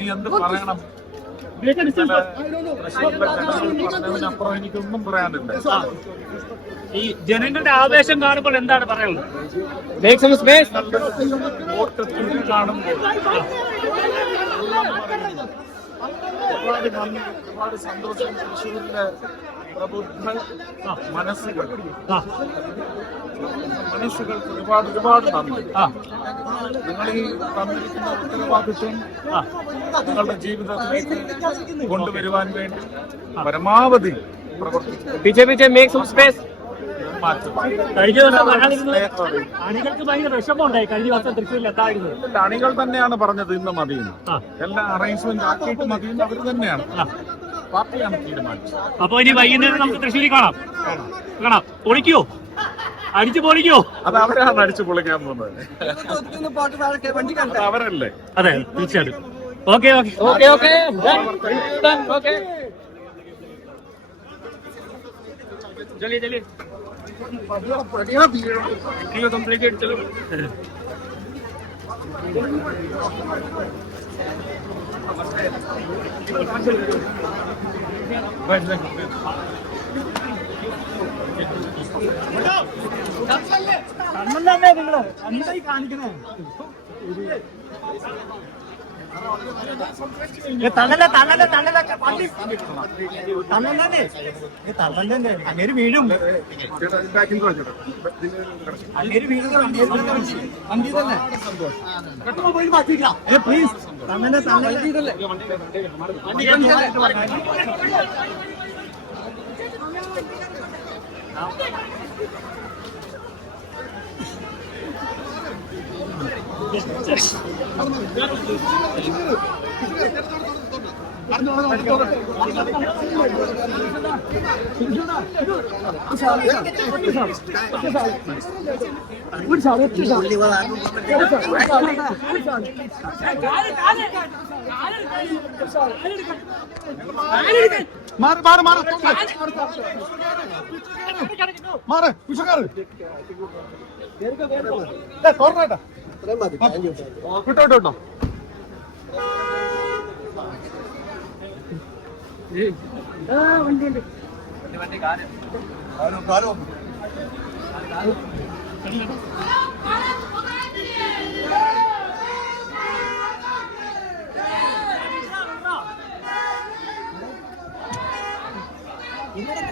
ഇനി എന്ത് പറയണം? പറഞ്ഞതിനപ്പുറം എനിക്കൊന്നും പറയാനില്ല. ഈ ജനങ്ങളുടെ ആവേശം കാണുമ്പോൾ എന്താണ് പറയുന്നത്. കാണുമ്പോൾ. ഒരുപാട് നന്ദി ഒരുപാട് സന്തോഷം തൃശ്ശൂരിലെ പ്രബുദ്ധ മനസ്സുകൾ. മനസ്സുകൾക്ക് ഒരുപാട് ഒരുപാട് നന്ദി. നിങ്ങൾ ഈ തന്നിരിക്കുന്ന ഉത്തരവാദിത്വം. നിങ്ങളുടെ ജീവിതത്തിലേക്ക് കൊണ്ടുവരുവാൻ വേണ്ടി പരമാവധി പ്രവർത്തിച്ചു ജെ മേക്ക് സം സ്പേസ് അണികൾ തന്നെയാണ് പറഞ്ഞത് ഇന്ന് മതിയെന്ന് എല്ലാ അറേഞ്ച്മെന്റ് ആക്കിയിട്ട് മതിയെന്ന് അവർ തന്നെയാണ്. പാർട്ടിയാണ് തീരുമാനിച്ചത്. അപ്പൊ ഇനി വൈകുന്നേരം നമുക്ക് തൃശ്ശൂരിൽ കാണാം. കാണാം. പൊളിക്കോ അടിച്ചു പൊളിക്കോ അത് അവരാണ് അടിച്ചു പൊളിക്കാൻ പോകുന്നത് അത് അവരല്ലേ അതെ തീർച്ചയായിട്ടും okay okay okay okay okay चलिए चलिए वीडियो कंप्लीटेड चलो बैठ बैठ തള്ളല്ല തള്ളല്ല തള്ളല്ല പള്ളി തള്ളല്ലേ തള്ളല്ലേ അങ്ങേര് വീഴും അങ്ങേര് വീഴുന്ന വണ്ടി വണ്ടി തന്നെ പോയി മാറ്റിക്കാം ഏ പ്ലീസ് തള്ളല്ലേ തള്ളല്ലേ I'm മാറ് മാറ് മാറ് മാറ് കുശക്കാറ് തുറന്നേട്ടാ വിട്ടോ വിട്ടോ బండి కాదు కారు కారు కారు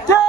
Yeah!